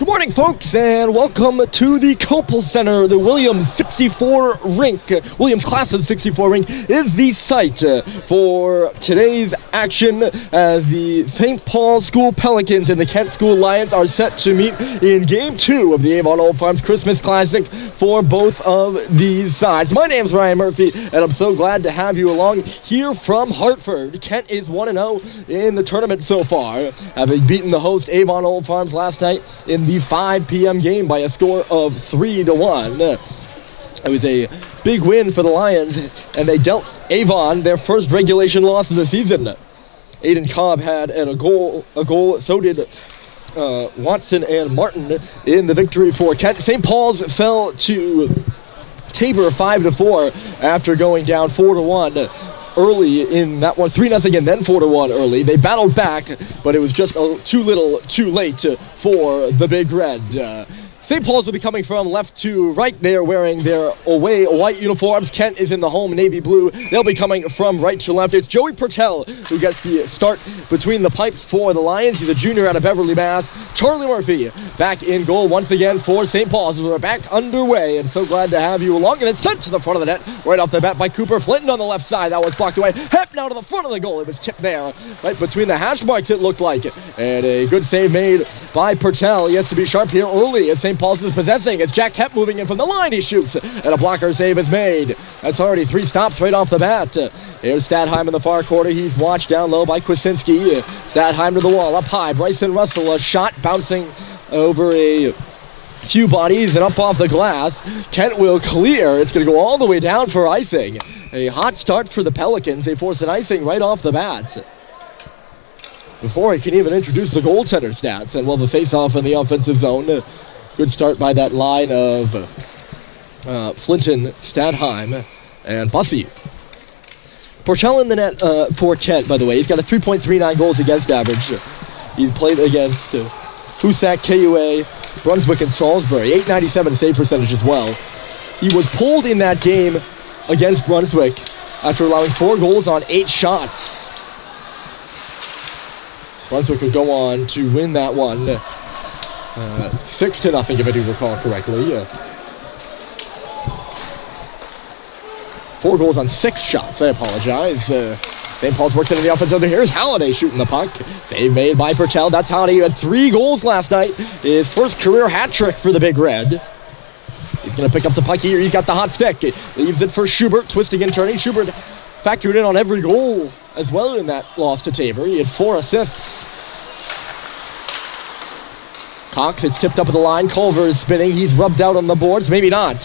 Good morning, folks, and welcome to the Koeppel Center. The Williams 64 rink, Williams Class of 64 rink, is the site for today's action as the St. Paul School Pelicans and the Kent School Lions are set to meet in Game 2 of the Avon Old Farms Christmas Classic for both of these sides. My name's Ryan Murphy, and I'm so glad to have you along here from Hartford. Kent is 1-0 in the tournament so far, having beaten the host Avon Old Farms last night in the 5 p.m. game by a score of 3-1. It was a big win for the Lions, and they dealt Avon their first regulation loss of the season. Aiden Cobb had a goal, so did Watson and Martin in the victory for Kent. St. Paul's fell to Tabor 5-4 after going down 4-1. Early in that one, 3-0 and then 4-1 early. They battled back, but it was just too little, too late for the Big Red. St. Paul's will be coming from left to right. They are wearing their away white uniforms. Kent is in the home navy blue. They'll be coming from right to left. It's Joey Pertell who gets the start between the pipes for the Lions. He's a junior out of Beverly, Mass. Charlie Murphy back in goal once again for St. Paul's. We're back underway, and so glad to have you along. And it's sent to the front of the net right off the bat by Cooper Flinton on the left side. That was blocked away. Hep now to the front of the goal. It was tipped there, right between the hash marks it looked like. And a good save made by Pertell. He has to be sharp here early as St. Paul's is possessing. It's Jack Hepp moving in from the line. He shoots, and a blocker save is made. That's already 3 stops right off the bat. Here's Stadheim in the far corner. He's watched down low by Kwasinski. Stadheim to the wall, up high. Bryson Russell, a shot bouncing over a few bodies and up off the glass. Kent will clear. It's going to go all the way down for icing. A hot start for the Pelicans. They force an icing right off the bat before he can even introduce the goaltender stats. And the face-off in the offensive zone. Good start by that line of Flinton, Stadheim, and Bussey. Portell in the net for Kent, by the way. He's got a 3.39 goals against average. He's played against Hoosac, KUA, Brunswick, and Salisbury. .897 save percentage as well. He was pulled in that game against Brunswick after allowing 4 goals on 8 shots. Brunswick would go on to win that one 6-0, if I do recall correctly. 4 goals on 6 shots. I apologize. St. Paul's works into the offense over here. Here's Halliday shooting the puck. Save made by Pertell. That's Halliday, who had 3 goals last night. His first career hat trick for the Big Red. He's going to pick up the puck here. He's got the hot stick. Leaves it for Schubert, twisting and turning. Schubert factored in on every goal as well in that loss to Tabor. He had 4 assists. Cox, it's tipped up at the line. Culver is spinning. He's rubbed out on the boards. Maybe not.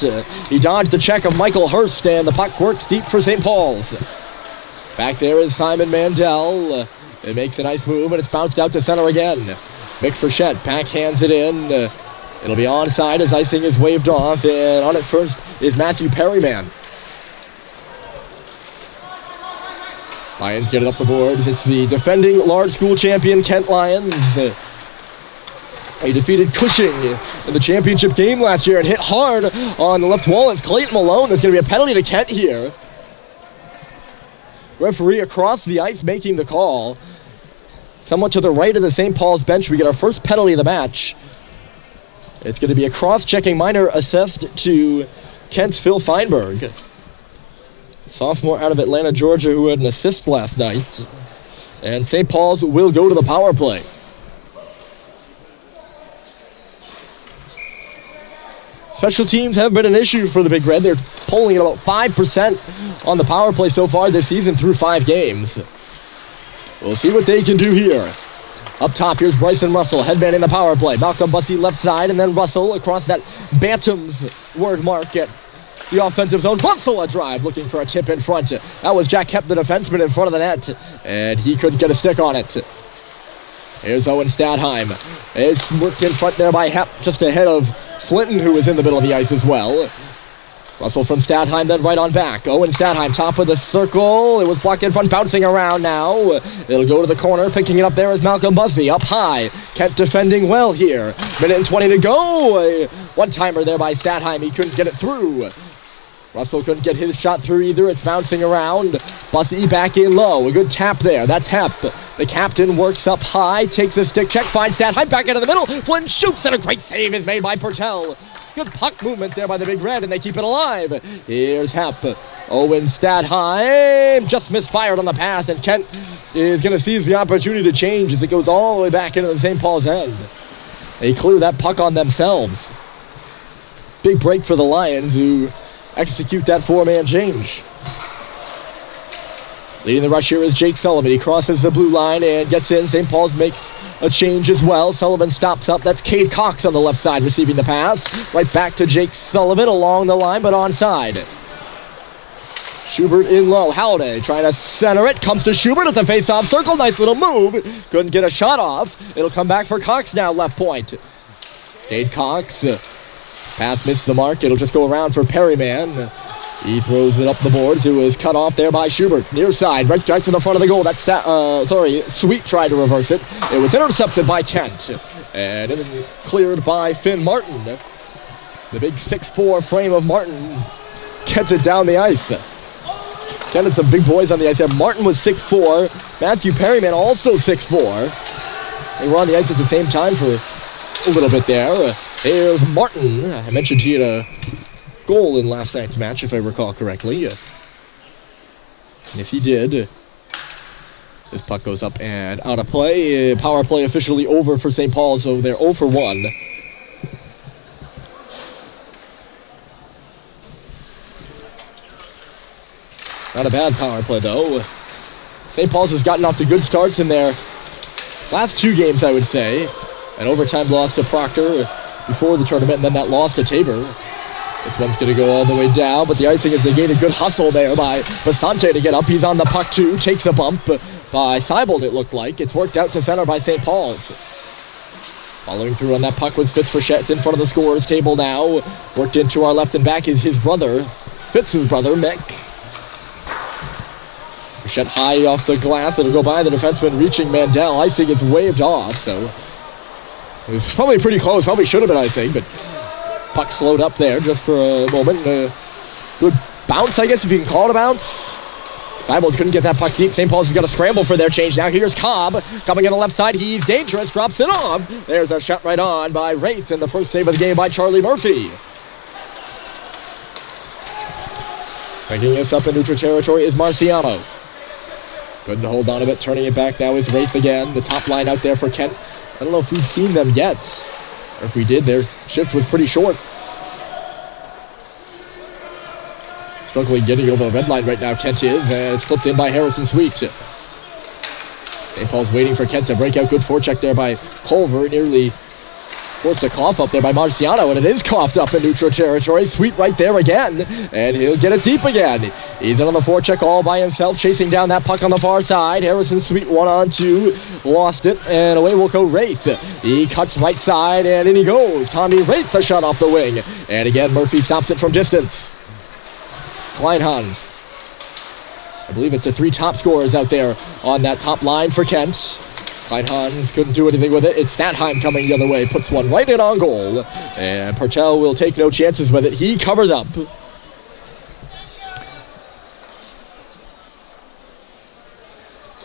He dodged the check of Michael Hurst, and the puck works deep for St. Paul's. Back there is Simon Mandel. It makes a nice move, and it's bounced out to center again. Mick Frechette backhands it in. It'll be onside as icing is waved off, and on it first is Matthew Perryman. Lions get it up the boards. It's the defending large school champion Kent Lions. He defeated Cushing in the championship game last year and hit hard on the left wall. It's Clayton Malone. There's going to be a penalty to Kent here. Referee across the ice making the call. Somewhat to the right of the St. Paul's bench, we get our first penalty of the match. It's going to be a cross-checking minor assessed to Kent's Phil Feinberg. Sophomore out of Atlanta, Georgia, who had an assist last night. And St. Paul's will go to the power play. Special teams have been an issue for the Big Red. They're polling at about 5% on the power play so far this season through 5 games. We'll see what they can do here. Up top, here's Bryson Russell, headman in the power play. Malcolm Bussey left side, and then Russell across that Bantam's word mark at the offensive zone. Russell a drive, looking for a tip in front. That was Jack Hepp, the defenseman, in front of the net, and he couldn't get a stick on it. Here's Owen Stadheim. It's worked in front there by Hepp, just ahead of Flinton, who was in the middle of the ice as well. Russell from Stadheim, then right on back. Owen Stadheim, top of the circle. It was blocked in front, bouncing around now. It'll go to the corner. Picking it up there is Malcolm Bussey, up high. Kent defending well here. Minute and 20 to go. One-timer there by Stadheim. He couldn't get it through. Russell couldn't get his shot through either. It's bouncing around. Bussey back in low. A good tap there. That's Hep. The captain works up high, takes a stick check, finds Stadheim back into the middle. Flynn shoots, and a great save is made by Pertel. Good puck movement there by the Big Red, and they keep it alive. Here's Hep. Owen Stadheim just misfired on the pass, and Kent is going to seize the opportunity to change as it goes all the way back into the St. Paul's end. They clear that puck on themselves. Big break for the Lions, who execute that four-man change. Leading the rush here is Jake Sullivan. He crosses the blue line and gets in. St. Paul's makes a change as well. Sullivan stops up. That's Cade Cox on the left side receiving the pass. Right back to Jake Sullivan along the line, but onside. Schubert in low. Halliday trying to center it. Comes to Schubert at the face-off circle. Nice little move. Couldn't get a shot off. It'll come back for Cox now, left point. Cade Cox. Pass missed the mark. It'll just go around for Perryman. He throws it up the boards. It was cut off there by Schubert. Near side, right to the front of the goal. That's Sweet tried to reverse it. It was intercepted by Kent. And it was cleared by Finn Martin. The big 6'4" frame of Martin gets it down the ice. Kent had some big boys on the ice. Martin was 6'4". Matthew Perryman also 6'4". They were on the ice at the same time for a little bit there. There's Martin. I mentioned he had a goal in last night's match, if I recall correctly. And if he did, this puck goes up and out of play. Power play officially over for St. Paul, so they're 0 for 1. Not a bad power play, though. St. Paul's has gotten off to good starts in their last two games, I would say. An overtime loss to Proctor before the tournament, and then that loss to Tabor. This one's going to go all the way down, but the icing is negated. Good hustle there by Basante to get up. He's on the puck, too. Takes a bump by Seibold, it looked like. It's worked out to center by St. Paul's. Following through on that puck was Fitzfrechette in front of the scorer's table now. Worked into our left and back is his brother, Fitz's brother, Mick. Frechette high off the glass. It'll go by the defenseman reaching Mandel. Icing is waved off, so it was probably pretty close. Probably should have been icing, but puck slowed up there just for a moment. Good bounce, I guess, if you can call it a bounce. Seibold couldn't get that puck deep. St. Paul's has got to scramble for their change now. Here's Cobb coming on the left side. He's dangerous. Drops it off. There's a shot right on by Wraith, and the first save of the game by Charlie Murphy. Making us up in neutral territory is Marciano. Couldn't hold on to it. Turning it back now is Wraith again. The top line out there for Kent. I don't know if we've seen them yet. Or if we did, their shift was pretty short. Struggling getting over the red line right now, Kent is. And it's flipped in by Harrison Sweet. St. Paul's waiting for Kent to break out. Good forecheck there by Culver. Nearly forced a cough up there by Marciano, and it is coughed up in neutral territory. Sweet right there again, and he'll get it deep again. He's in on the forecheck all by himself, chasing down that puck on the far side. Harrison Sweet 1-on-2, lost it, and away will go Wraith. He cuts right side, and in he goes. Tommy Wraith, a shot off the wing, and again Murphy stops it from distance. Kleinhans. I believe it's the three top scorers out there on that top line for Kent. Kleinhans couldn't do anything with it. It's Stadheim coming the other way. Puts one right in on goal. And Pertel will take no chances with it. He covers up.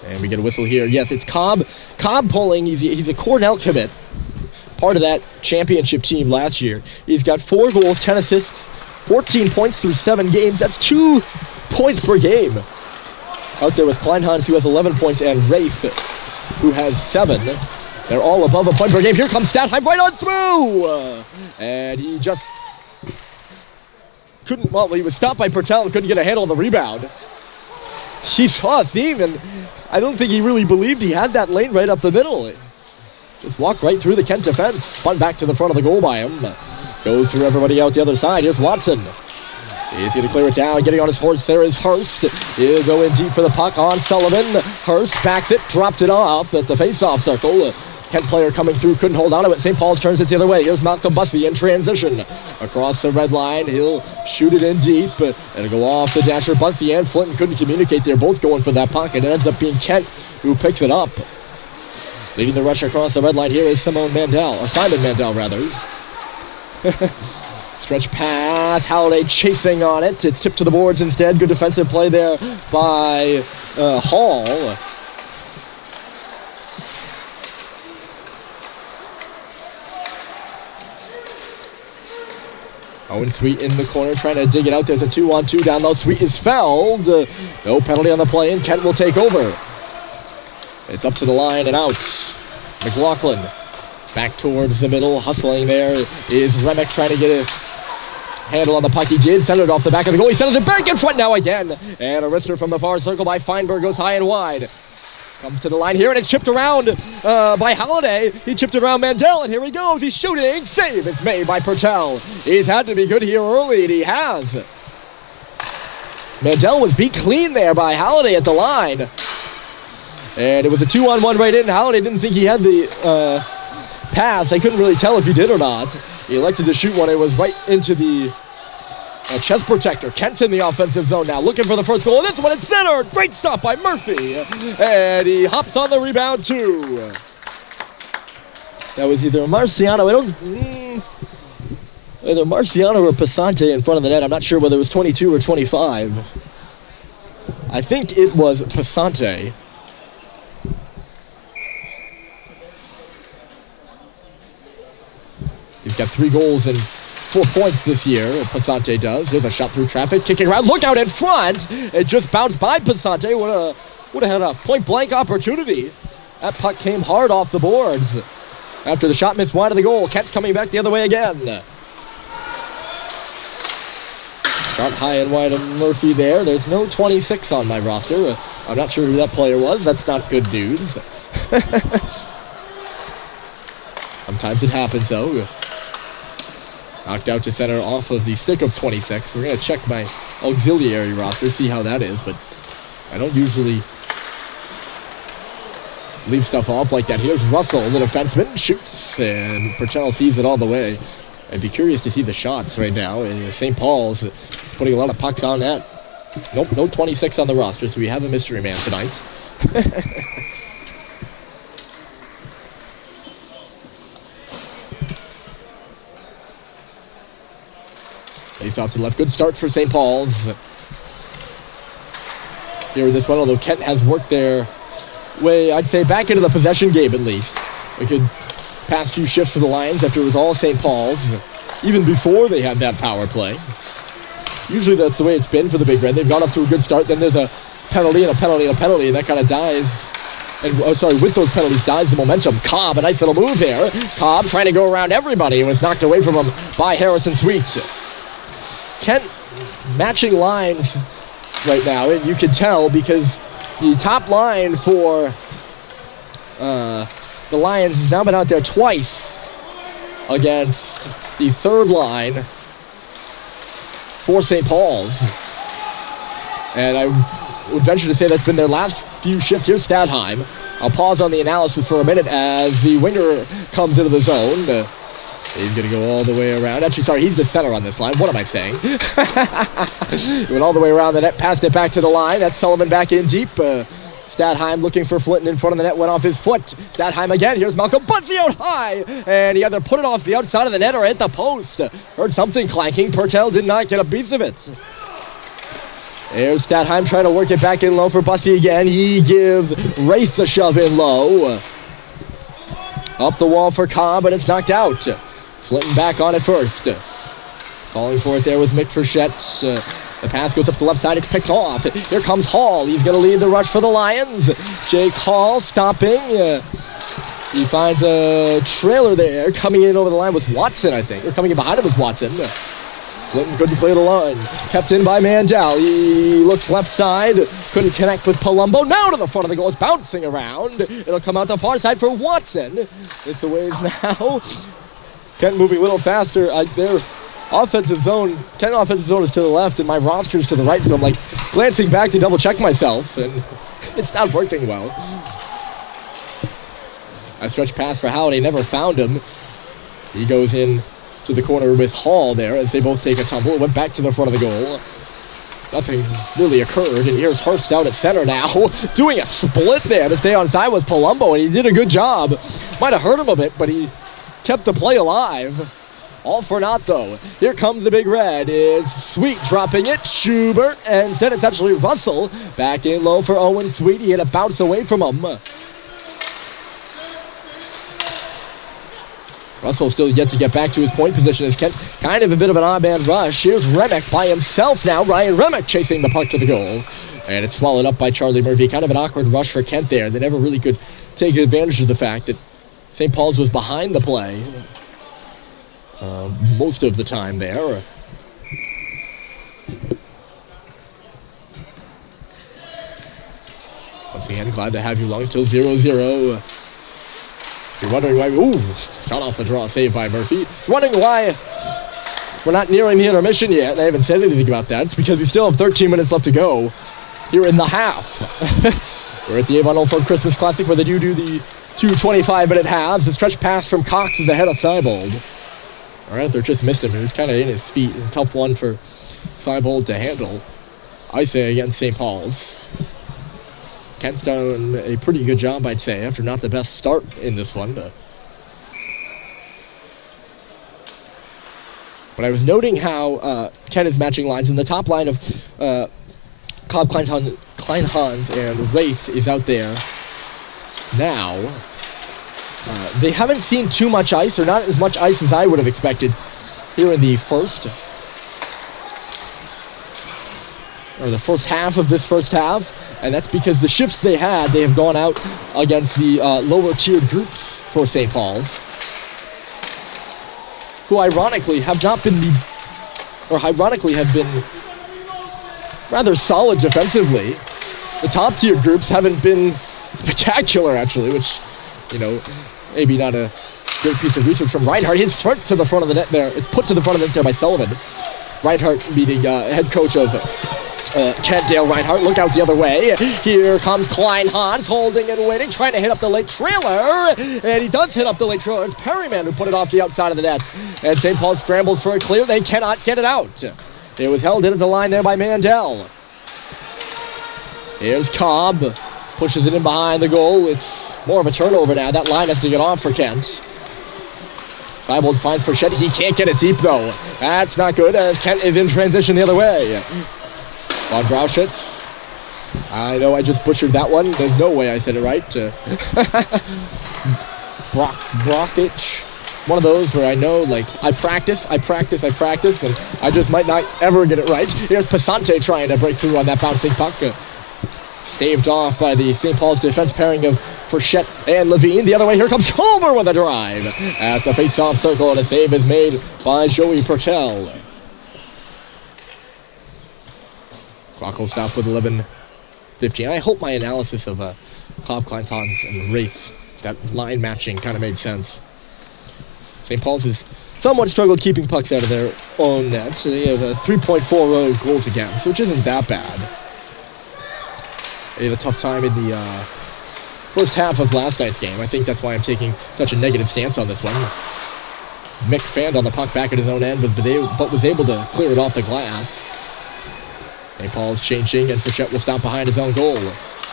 And we get a whistle here. Yes, it's Cobb. Cobb pulling. He's a Cornell commit. Part of that championship team last year. He's got 4 goals, 10 assists, 14 points through 7 games. That's 2 points per game. Out there with Kleinhans, who has 11 points, and Wraith, who has 7. They're all above a point per game. Here comes Stadheim right on through! And he just couldn't, well, he was stopped by Pertel and couldn't get a handle on the rebound. He saw a seam, and I don't think he really believed he had that lane right up the middle. Just walked right through the Kent defense. Spun back to the front of the goal by him. Goes through everybody out the other side. Here's Watson. He's going to clear it down. Getting on his horse there is Hurst. He'll go in deep for the puck on Sullivan. Hurst backs it, dropped it off at the face-off circle. Kent player coming through, couldn't hold on to it. St. Paul's turns it the other way. Here's Malcolm Bussey in transition. Across the red line, he'll shoot it in deep. It'll go off the dasher. Bussey and Flinton couldn't communicate. They're both going for that puck. It ends up being Kent who picks it up. Leading the rush across the red line here is Simon Mandel, rather. Stretch pass, Halliday chasing on it. It's tipped to the boards instead. Good defensive play there by Hall. Owen Sweet in the corner trying to dig it out. There's a 2-on-2 down low. Sweet is fouled. No penalty on the play, and Kent will take over. It's up to the line and out. McLaughlin back towards the middle. Hustling there is Remick trying to get a handle on the puck. He did. Send it off the back of the goal. He sends it back in front now again. And a wrister from the far circle by Feinberg goes high and wide. Comes to the line here, and it's chipped around by Halliday. He chipped it around Mandel, and here he goes. He's shooting. Save is made by Purtell. He's had to be good here early, and he has. Mandel was beat clean there by Halliday at the line. And it was a 2-on-1 right in. Halliday didn't think he had the pass. I couldn't really tell if he did or not. He elected to shoot one. It was right into the chest protector. Kent's in the offensive zone now, looking for the first goal. This one in center. Great stop by Murphy. And he hops on the rebound too. That was either Marciano. Either Marciano or Passante in front of the net. I'm not sure whether it was 22 or 25. I think it was Passante. He's got 3 goals and 4 points this year. Passante does. There's a shot through traffic, kicking around. Look out in front. It just bounced by Passante. Would have had a point-blank opportunity. That puck came hard off the boards. After the shot missed wide of the goal, Kent's coming back the other way again. Shot high and wide of Murphy there. There's no 26 on my roster. I'm not sure who that player was. That's not good news. Sometimes it happens, though. Knocked out to center off of the stick of 26. We're going to check my auxiliary roster, see how that is, but I don't usually leave stuff off like that. Here's Russell, the defenseman, shoots, and Purtell sees it all the way. I'd be curious to see the shots right now. And St. Paul's putting a lot of pucks on that. Nope, no 26 on the roster, so we have a mystery man tonight. Face off to the left. Good start for St. Paul's. Here in this one, although Kent has worked their way, I'd say, back into the possession game at least. A good past few shifts for the Lions after it was all St. Paul's, even before they had that power play. Usually that's the way it's been for the Big Red. They've got off to a good start, then there's a penalty and a penalty and a penalty, and that kind of dies. And, with those penalties dies the momentum. Cobb, a nice little move here. Cobb trying to go around everybody and was knocked away from him by Harrison Sweet. Kent matching lines right now, and you can tell because the top line for the Lions has now been out there twice against the third line for St. Paul's. And I would venture to say that's been their last few shifts. Here's Stadheim. I'll pause on the analysis for a minute as the winger comes into the zone. He's going to go all the way around. Actually, sorry, he's the center on this line. What am I saying? He went all the way around the net, passed it back to the line. That's Sullivan back in deep. Stadheim looking for Flinton in front of the net, went off his foot. Stadheim again. Here's Malcolm Bunsey out high. And he either put it off the outside of the net or hit the post. Heard something clanking. Purtell did not get a piece of it. There's Stadheim trying to work it back in low for Bussey again. He gives Wraith the shove in low. Up the wall for Cobb, but it's knocked out. Flinton back on it first. Calling for it there was Mick Frechette. The pass goes up the left side. It's picked off. Here comes Hall. He's going to lead the rush for the Lions. Jake Hall stopping. He finds a trailer there. Coming in over the line was Watson, I think. Or coming in behind him was Watson. Flinton couldn't clear the line. Kept in by Mandel. He looks left side. Couldn't connect with Palumbo. Now to the front of the goal. It's bouncing around. It'll come out the far side for Watson. It's the ways now. Kent moving a little faster. Their offensive zone, Kent offensive zone is to the left and my roster's to the right, so I'm like glancing back to double check myself and it's not working well. A stretch pass for Halliday, never found him. He goes in to the corner with Hall there as they both take a tumble. It went back to the front of the goal. Nothing really occurred, and here's Hurst out at center now, doing a split there to stay on side with Palumbo, and he did a good job. Might have hurt him a bit, but he kept the play alive. All for naught, though. Here comes the Big Red. It's Sweet dropping it. Schubert. And instead, it's actually Russell. Back in low for Owen Sweet. He had a bounce away from him. Russell still yet to get back to his point position as Kent. Kind of a bit of an odd man rush. Here's Remick by himself now. Ryan Remick chasing the puck to the goal. And it's swallowed up by Charlie Murphy. Kind of an awkward rush for Kent there. They never really could take advantage of the fact that St. Paul's was behind the play most of the time there. Once again, glad to have you along. Still 0-0. If you're wondering why, ooh, shot off the draw, saved by Murphy. If you're wondering why we're not nearing the intermission yet, and I haven't said anything about that, it's because we still have 13 minutes left to go here in the half. We're at the Avon Old Ford Christmas Classic where they do the two 25-minute halves. The stretch pass from Cox is ahead of Seibold. All right, they're just missed him. He was kind of in his feet. A tough one for Seibold to handle, I say, against St. Paul's. Kent's done a pretty good job, I'd say, after not the best start in this one. But I was noting how Kent is matching lines, and the top line of Cobb, Kleinhans, and Wraith is out there now. They haven't seen too much ice, or not as much ice as I would have expected here in the first. Or the first half of this first half. And that's because the shifts they had, they have gone out against the lower tiered groups for St. Paul's, who ironically have not been have been rather solid defensively. The top tiered groups haven't been spectacular, actually, which, you know, maybe not a great piece of research from Reinhardt. He's put to the front of the net there. It's put to the front of the net there by Sullivan. Reinhardt being head coach of Kent, Dale Reinhardt. Look out the other way. Here comes Kleinhans, holding and waiting, trying to hit up the late trailer. And he does hit up the late trailer. It's Perryman who put it off the outside of the net. And St. Paul scrambles for a clear. They cannot get it out. It was held into the line there by Mandel. Here's Cobb. Pushes it in behind the goal. It's more of a turnover now. That line has to get off for Kent. Seibold finds Frechette. He can't get it deep, though. That's not good, as Kent is in transition the other way. On Brauschitz. I know I just butchered that one. There's no way I said it right. Brockich. One of those where I know, like, I practice, and I just might not ever get it right. Here's Passante trying to break through on that bouncing puck. Staved off by the St. Paul's defense pairing of Frechette and Levine. The other way, here comes Culver with a drive at the face-off circle, and a save is made by Joey Pertel. Clock will stop with 11:15. I hope my analysis of Cobb, Kleinhans, and Wraith, that line matching, kind of made sense. St. Paul's has somewhat struggled keeping pucks out of their own net, so they have a 3.40 goals against, which isn't that bad. They had a tough time in the first half of last night's game. I think that's why I'm taking such a negative stance on this one. Mick fanned on the puck back at his own end, but was able to clear it off the glass. St. Paul's changing, and Frechette will stop behind his own goal.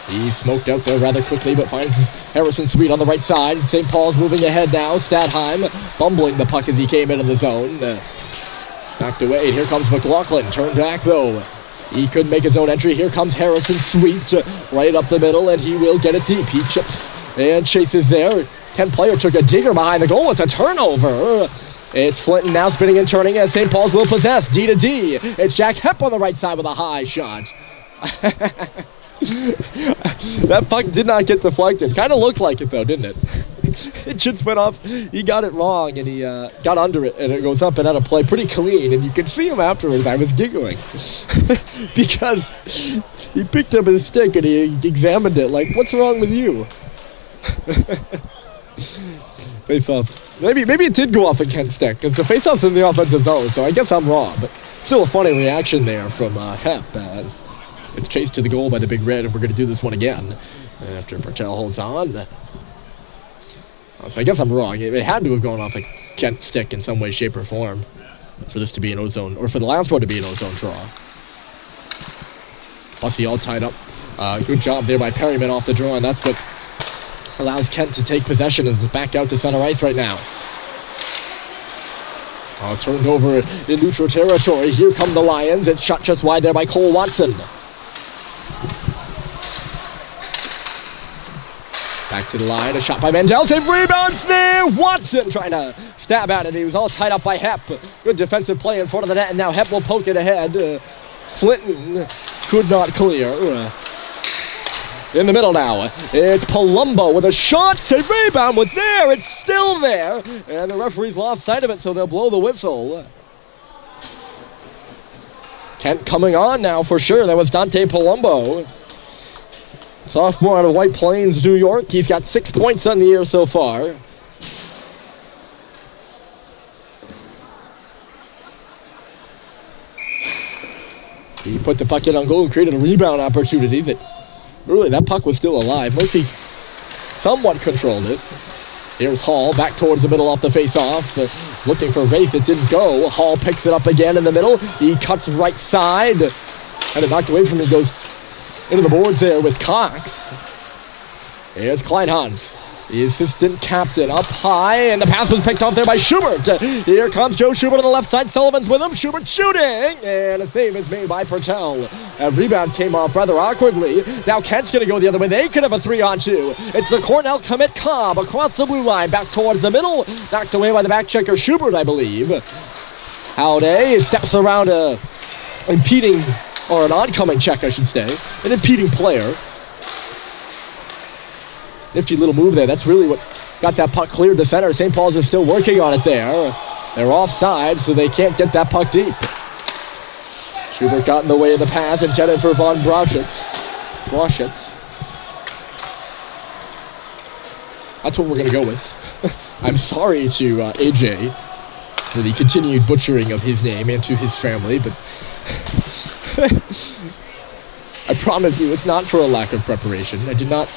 He's smoked out there rather quickly, but finds Harrison Sweet on the right side. St. Paul's moving ahead now. Stadheim bumbling the puck as he came into the zone. Knocked away, and here comes McLaughlin. Turned back, though. He couldn't make his own entry. Here comes Harrison Sweet right up the middle, and he will get it deep. He chips and chases there. Kent player took a digger behind the goal. It's a turnover. It's Flinton now spinning and turning as St. Paul's will possess. D to D. It's Jack Hepp on the right side with a high shot. That puck did not get deflected. Kind of looked like it, though, didn't it? It just went off. He got it wrong, and he got under it, and it goes up and out of play pretty clean. And you could see him afterwards. I was giggling because he picked up his stick and he examined it like, what's wrong with you? Face off. Maybe it did go off a Kent stick, because the face-off's in the offensive zone, so I guess I'm wrong. But still a funny reaction there from Hepp as it's chased to the goal by the Big Red, and we're going to do this one again after Pertel holds on. So I guess I'm wrong. It had to have gone off a Kent stick in some way, shape, or form for this to be an ozone, or for the last one to be an ozone draw. Bussy all tied up. Good job there by Perryman off the draw, and that's what allows Kent to take possession as it's back out to center ice right now. Turned over in neutral territory. Here come the Lions. It's shot just wide there by Cole Watson. Back to the line. A shot by Mandel. Save rebounds there. Watson trying to stab at it. He was all tied up by Hepp. Good defensive play in front of the net, and now Hepp will poke it ahead. Flinton could not clear. In the middle now, it's Palumbo with a shot. Save rebound was there. It's still there. And the referee's lost sight of it, so they'll blow the whistle. Kent coming on now for sure. That was Dante Palumbo. Sophomore out of White Plains, New York. He's got 6 points on the year so far. He put the puck in on goal and created a rebound opportunity that really, that puck was still alive. Murphy somewhat controlled it. Here's Hall back towards the middle off the face-off. Looking for Rafe. It didn't go. Hall picks it up again in the middle. He cuts right side. Had it knocked away from him. He goes into the boards there with Cox. Here's Kleinhans, the assistant captain, up high, and the pass was picked off there by Schubert. Here comes Joe Schubert on the left side. Sullivan's with him. Schubert shooting, and a save is made by Pertel. A rebound came off rather awkwardly. Now Kent's going to go the other way. They could have a 3-on-2. It's the Cornell commit Cobb across the blue line, back towards the middle. Knocked away by the back checker Schubert, I believe. Howday steps around a impeding, or an oncoming check, I should say, an impeding player. Nifty little move there. That's really what got that puck cleared to center. St. Paul's is still working on it there. They're offside, so they can't get that puck deep. Schubert got in the way of the pass, intended for Von Brauchitz. That's what we're going to go with. I'm sorry to AJ for the continued butchering of his name and to his family, but I promise you it's not for a lack of preparation. I did not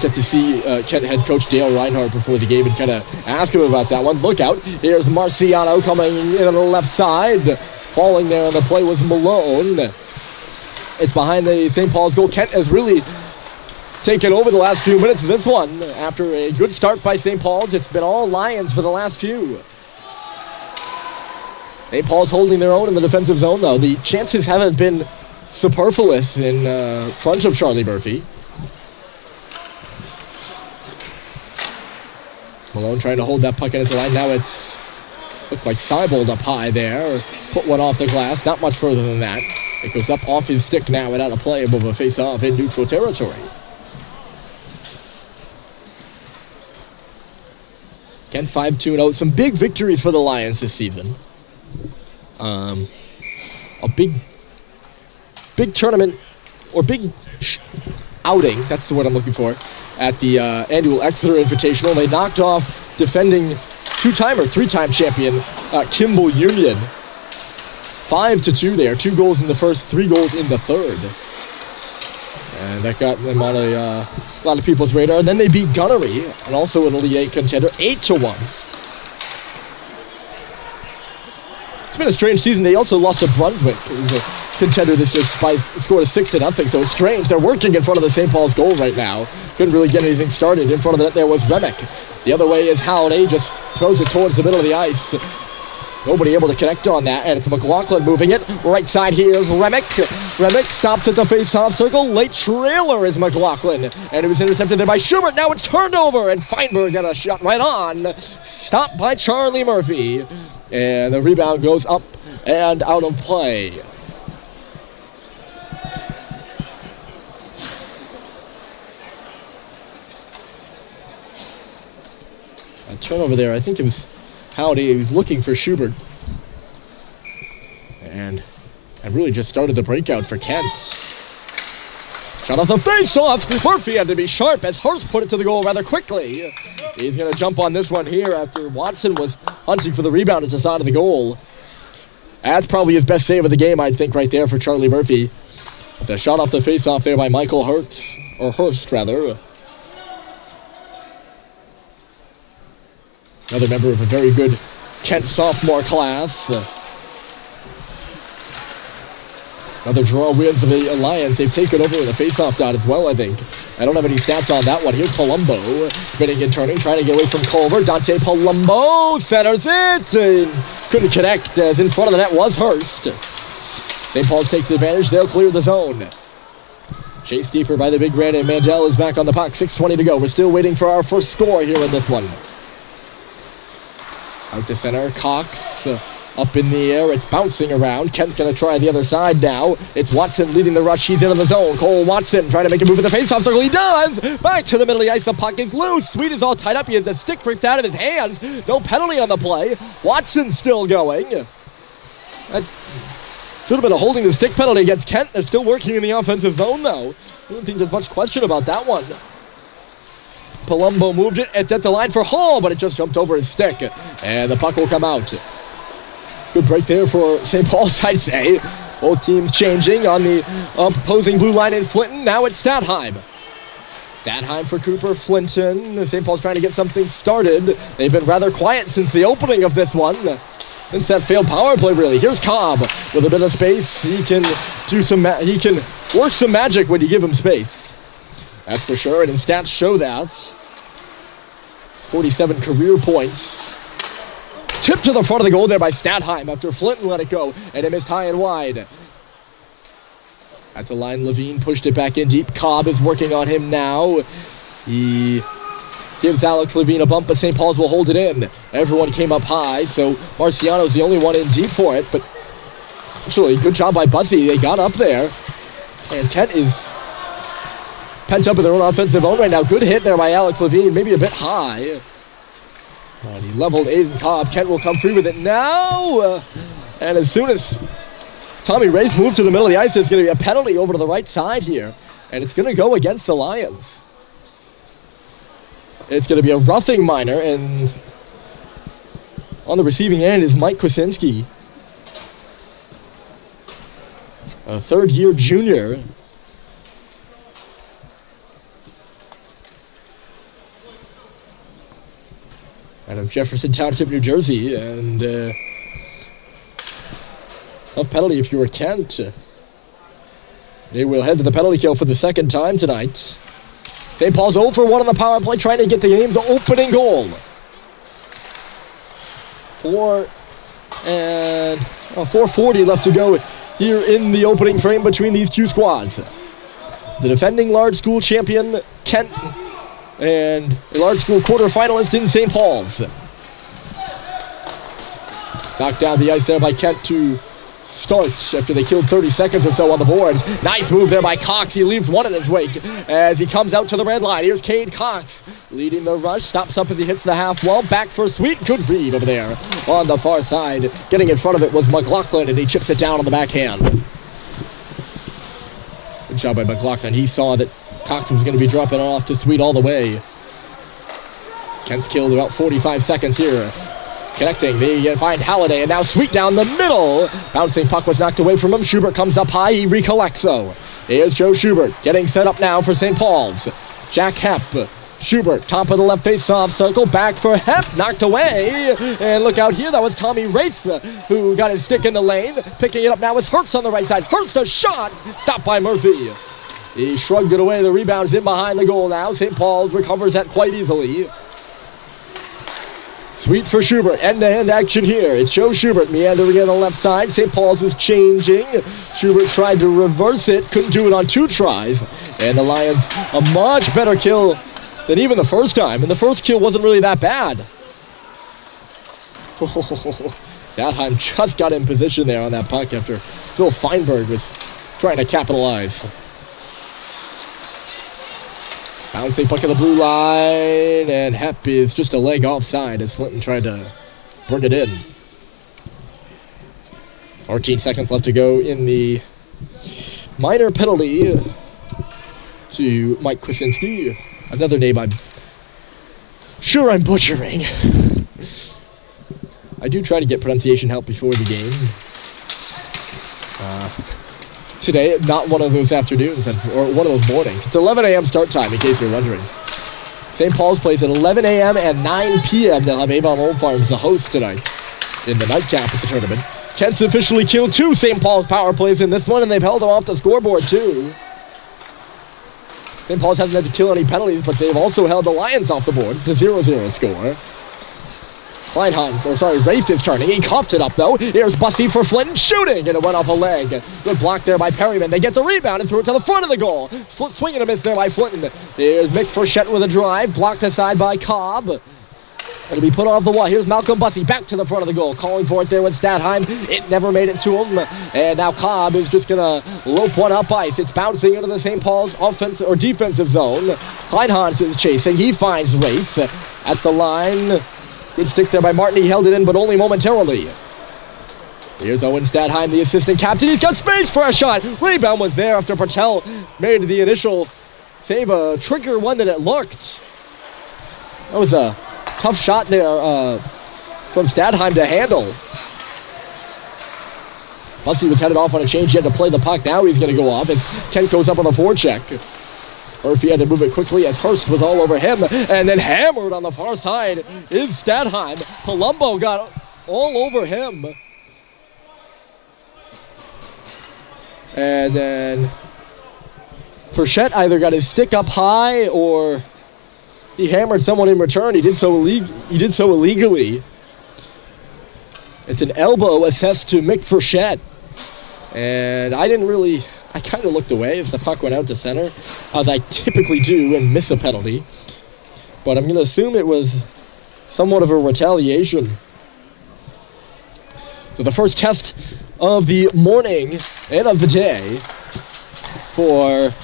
get to see Kent head coach Dale Reinhardt before the game and kind of ask him about that one. Look out. Here's Marciano coming in on the left side. Falling there on the play was Malone. It's behind the St. Paul's goal. Kent has really taken over the last few minutes of this one. After a good start by St. Paul's, it's been all Lions for the last few. St. Paul's holding their own in the defensive zone, though. The chances haven't been superfluous in front of Charlie Murphy. Malone trying to hold that puck in at the line. Now it's looked like Seibold up high there. Put one off the glass. Not much further than that. It goes up off his stick now and out of play above a face-off in neutral territory. Again, 5-2-0. Some big victories for the Lions this season. A big tournament, or big outing, that's the word I'm looking for, at the annual Exeter Invitational. They knocked off defending three-time champion Kimball Union. 5-2 there. 2 goals in the first, 3 goals in the third. And that got them on a lot of people's radar. And then they beat Gunnery, and also an Elite 8 contender, 8-1. It's been a strange season. They also lost to Brunswick. It was a contender this year, scored a 6-0, so it's strange. They're working in front of the St. Paul's goal right now. Couldn't really get anything started. In front of the net there was Remick. The other way is Howley, just throws it towards the middle of the ice. Nobody able to connect on that, and it's McLaughlin moving it. Right side here is Remick. Remick stops at the face-off circle. Late trailer is McLaughlin, and it was intercepted there by Schubert. Now it's turned over, and Feinberg got a shot right on. Stopped by Charlie Murphy, and the rebound goes up and out of play. A turnover there. I think it was Howdy. He was looking for Schubert. And I really just started the breakout for Kent. Shot off the face-off. Murphy had to be sharp as Hurst put it to the goal rather quickly. He's going to jump on this one here after Watson was hunting for the rebound at the side of the goal. That's probably his best save of the game, I think, right there for Charlie Murphy. The shot off the face-off there by Michael Hurst, rather. Another member of a very good Kent sophomore class. Another draw win for the Alliance. They've taken over the face-off dot as well, I think. I don't have any stats on that one. Here's Palumbo spinning and turning, trying to get away from Culver. Dante Palumbo centers it and couldn't connect, as in front of the net was Hurst. St. Paul's takes advantage. They'll clear the zone. Chased deeper by the big red, and Mandel is back on the puck. 6:20 to go. We're still waiting for our first score here in this one. Out to center, Cox up in the air. It's bouncing around. Kent's going to try the other side now. It's Watson leading the rush. He's into the zone. Cole Watson trying to make a move in the face-off circle. He does! Back to the middle of the ice. The puck is loose. Sweet is all tied up. He has the stick ripped out of his hands. No penalty on the play. Watson's still going. That should have been a holding the stick penalty against Kent. They're still working in the offensive zone, though. I don't think there's much question about that one. Palumbo moved it. It's at the line for Hall, but it just jumped over his stick. And the puck will come out. Good break there for St. Paul's, I'd say. Both teams changing on the opposing blue line is Flinton. Now it's Stadheim. Stadheim for Cooper, Flinton. St. Paul's trying to get something started. They've been rather quiet since the opening of this one. Since that failed power play, really. Here's Cobb with a bit of space. He can do he can work some magic when you give him space. That's for sure, and his stats show that. 47 career points. Tipped to the front of the goal there by Stadheim after Flinton let it go, and it missed high and wide. At the line, Levine pushed it back in deep. Cobb is working on him now. He gives Alex Levine a bump, but St. Paul's will hold it in. Everyone came up high, so Marciano's the only one in deep for it, but actually, good job by Bussy. They got up there, and Kent is pent up in their own offensive zone right now. Good hit there by Alex Levine, maybe a bit high. And he leveled Aiden Cobb. Kent will come free with it now. And as soon as Tommy Race moved to the middle of the ice, there's going to be a penalty over to the right side here. And it's going to go against the Lions. It's going to be a roughing minor. And on the receiving end is Mike Kwasinski, a third-year junior. Out of Jefferson Township, New Jersey, and tough penalty if you were Kent. They will head to the penalty kill for the second time tonight. St. Paul's 0 for 1 on the power play, trying to get the game's opening goal. 4:40 left to go here in the opening frame between these two squads. The defending large school champion, Kent, and a large school quarterfinalist in St. Paul's. Knocked down the ice there by Kent to start after they killed 30 seconds or so on the boards. Nice move there by Cox. He leaves one in his wake as he comes out to the red line. Here's Cade Cox leading the rush. Stops up as he hits the half wall. Back for Sweet. Good read over there on the far side. Getting in front of it was McLaughlin, and he chips it down on the backhand. Good job by McLaughlin. He saw that Cox was going to be dropping off to Sweet all the way. Kent's killed about 45 seconds here. Connecting, they find Halliday, and now Sweet down the middle. Bouncing puck was knocked away from him. Schubert comes up high, he recollects though. Here's Joe Schubert getting set up now for St. Paul's. Jack Hepp. Schubert, top of the left face-off circle, back for Hepp, knocked away. And look out here, that was Tommy Wraith who got his stick in the lane. Picking it up now is Hurst on the right side. Hurst a shot, stopped by Murphy. He shrugged it away. The rebound's in behind the goal now. St. Paul's recovers that quite easily. Sweet for Schubert. End-to-end action here. It's Joe Schubert meandering on the left side. St. Paul's is changing. Schubert tried to reverse it. Couldn't do it on 2 tries. And the Lions, a much better kill than even the first time. And the first kill wasn't really that bad. Stadheim just got in position there on that puck after Phil Feinberg was trying to capitalize. Bouncing puck at the blue line, and Hepp is just a leg offside as Flinton tried to bring it in. 14 seconds left to go in the minor penalty to Mike Kwasinski. Another name I'm sure I'm butchering. I do try to get pronunciation help before the game. Today, not one of those afternoons, or one of those mornings. It's 11 a.m. start time, in case you're wondering. St. Paul's plays at 11 a.m. and 9 p.m. They'll have Avon Old Farms, the host tonight, in the nightcap of the tournament. Kent's officially killed 2 St. Paul's power plays in this one, and they've held them off the scoreboard too. St. Paul's hasn't had to kill any penalties, but they've also held the Lions off the board. It's a 0-0 score. Rafe is turning. He coughed it up, though. Here's Bussey for Flint shooting, and it went off a leg. Good block there by Perryman. They get the rebound and threw it to the front of the goal. Swing and a miss there by Flinton. Here's Mick Frechette with a drive. Blocked aside by Cobb. It'll be put off the wall. Here's Malcolm Bussey back to the front of the goal. Calling for it there with Statheim. It never made it to him. And now Cobb is just going to lope one up ice. It's bouncing into the St. Paul's offensive or defensive zone. Kleinhans is chasing. He finds Rafe at the line. Good stick there by Martin. He held it in, but only momentarily. Here's Owen Statheim, the assistant captain. He's got space for a shot. Rebound was there after Patel made the initial save. A trigger one that it looked. That was a tough shot there from Statheim to handle. Bussey was headed off on a change. He had to play the puck. Now he's going to go off as Kent goes up on a forecheck. Murphy had to move it quickly as Hurst was all over him, and then hammered on the far side is Statheim. Palumbo got all over him. And then Frechette either got his stick up high or he hammered someone in return. He did so illegally. It's an elbow assessed to Mick Frechette. And I kind of looked away as the puck went out to center, as I typically do and miss a penalty. But I'm going to assume it was somewhat of a retaliation. So the first test of the morning and of the day for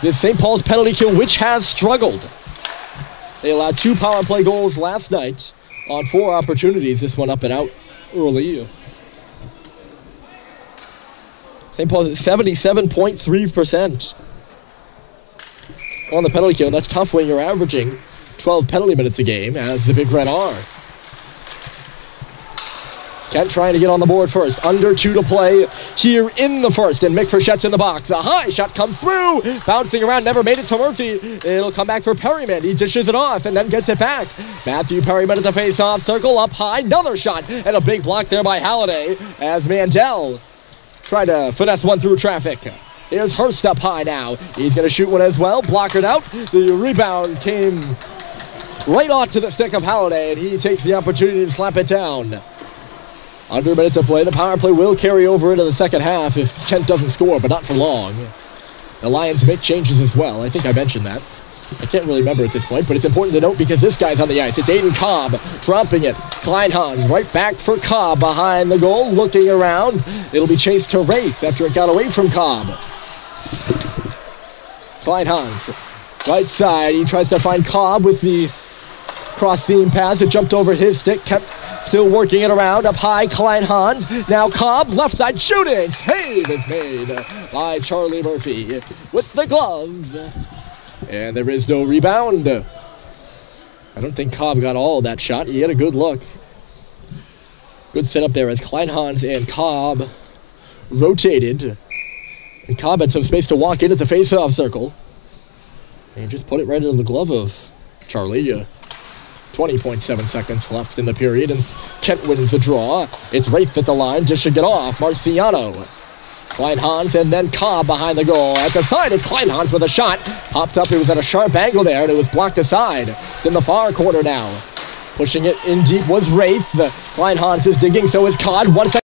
this St. Paul's penalty kill, which has struggled. They allowed 2 power play goals last night on 4 opportunities. This one up and out early. St. Paul's at 77.3% on the penalty kill. That's tough when you're averaging 12 penalty minutes a game, as the Big Red are. Kent trying to get on the board first. Under 2 to play here in the first, and Mick Frechette's in the box. A high shot comes through, bouncing around, never made it to Murphy. It'll come back for Perryman. He dishes it off and then gets it back. Matthew Perryman at the face-off circle, up high, another shot, and a big block there by Halliday as Mandel tried to finesse one through traffic. Here's Hurst up high now. He's going to shoot one as well. Blockered out. The rebound came right onto the stick of Halliday, and he takes the opportunity to slap it down. Under a minute to play. The power play will carry over into the second half if Kent doesn't score, but not for long. The Lions make changes as well. I think I mentioned that. I can't really remember at this point, but it's important to note because this guy's on the ice. It's Aiden Cobb dropping it. Kleinhans right back for Cobb behind the goal, looking around. It'll be chased to Rafe after it got away from Cobb. Kleinhans, right side. He tries to find Cobb with the cross-seam pass. It jumped over his stick, kept still working it around. Up high, Kleinhans. Now Cobb, left side shooting. Save is made by Charlie Murphy with the glove. And there is no rebound. I don't think Cobb got all of that shot. He had a good look. Good setup there as Kleinhans and Cobb rotated. And Cobb had some space to walk in at the face-off circle. And just put it right into the glove of Charlie. 20.7 seconds left in the period, and Kent wins the draw. It's Rafe at the line, just should get off. Marciano. Kleinhans and then Cobb behind the goal. At the side, it's Kleinhans with a shot. Popped up, it was at a sharp angle there, and it was blocked aside. It's in the far corner now. Pushing it in deep was Rafe. Kleinhans is digging, so is Cobb. 1 second.